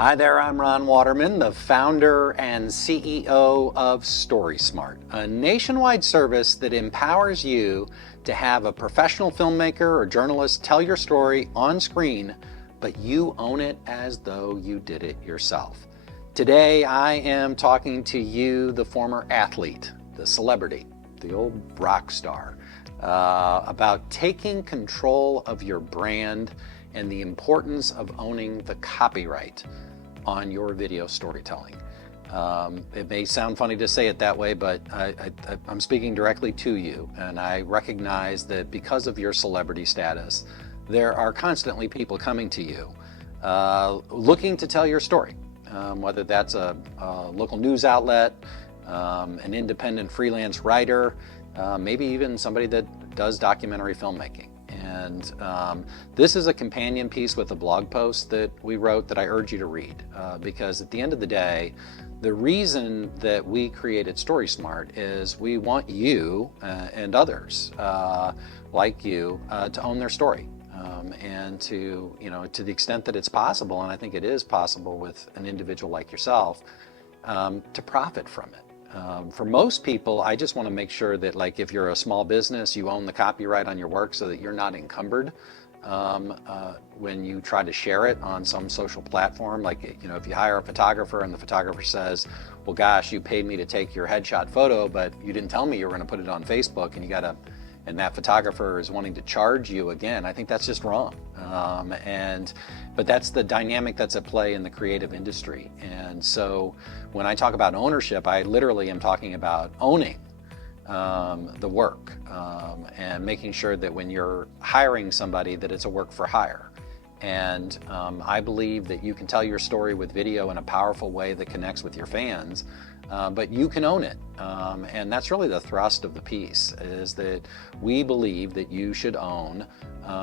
Hi there, I'm Ron Waterman, the founder and CEO of StorySMART, a nationwide service that empowers you to have a professional filmmaker or journalist tell your story on screen, but you own it as though you did it yourself. Today, I am talking to you, the former athlete, the celebrity, the old rock star, about taking control of your brand and the importance of owning the copyright on your video storytelling. It may sound funny to say it that way, but I'm speaking directly to you, and I recognize that because of your celebrity status, there are constantly people coming to you looking to tell your story, whether that's a local news outlet, an independent freelance writer, maybe even somebody that does documentary filmmaking. And this is a companion piece with a blog post that we wrote that I urge you to read, because at the end of the day, the reason that we created StorySMART is we want you and others like you to own their story, and to the extent that it's possible, and I think it is possible with an individual like yourself, to profit from it. For most people, I just want to make sure that, like, if you're a small business, you own the copyright on your work so that you're not encumbered when you try to share it on some social platform. Like, if you hire a photographer and the photographer says, well, gosh, you paid me to take your headshot photo, but you didn't tell me you were going to put it on Facebook, and that photographer is wanting to charge you again, I think that's just wrong. But that's the dynamic that's at play in the creative industry. And so when I talk about ownership, I literally am talking about owning the work, and making sure that when you're hiring somebody that it's a work for hire. And I believe that you can tell your story with video in a powerful way that connects with your fans, but you can own it. And that's really the thrust of the piece, is that we believe that you should own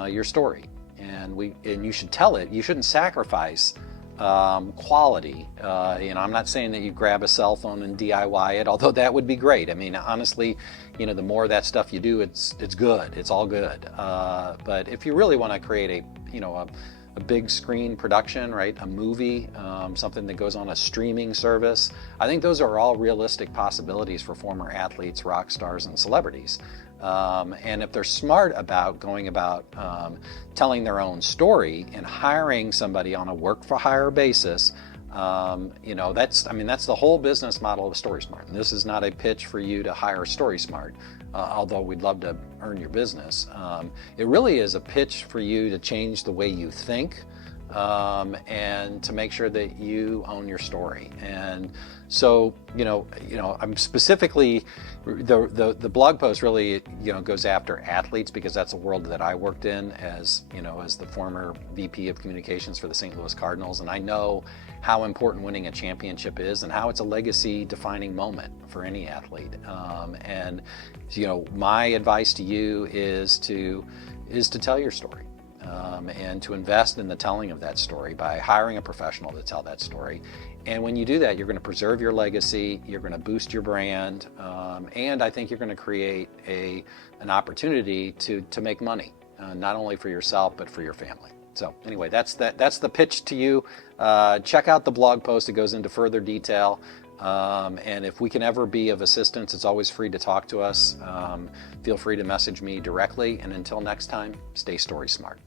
your story. And you should tell it. You shouldn't sacrifice quality. I'm not saying that you grab a cell phone and DIY it, although that would be great. I mean, honestly, the more of that stuff you do, it's good. It's all good. But if you really want to create a big screen production, right? A movie, something that goes on a streaming service, I think those are all realistic possibilities for former athletes, rock stars, and celebrities. And if they're smart about going about telling their own story and hiring somebody on a work for hire basis, that's the whole business model of StorySMART. And this is not a pitch for you to hire StorySMART, although we'd love to earn your business. It really is a pitch for you to change the way you think, and to make sure that you own your story. And so, I'm specifically, the blog post really, goes after athletes, because that's a world that I worked in as the former VP of communications for the St. Louis Cardinals. And I know how important winning a championship is, and how it's a legacy defining moment for any athlete. My advice to you is to tell your story. And to invest in the telling of that story by hiring a professional to tell that story. And when you do that, you're going to preserve your legacy, you're going to boost your brand, and I think you're going to create an opportunity to make money, not only for yourself, but for your family. So anyway, that's the pitch to you. Check out the blog post. It goes into further detail. And if we can ever be of assistance, it's always free to talk to us. Feel free to message me directly. And until next time, stay StorySMART.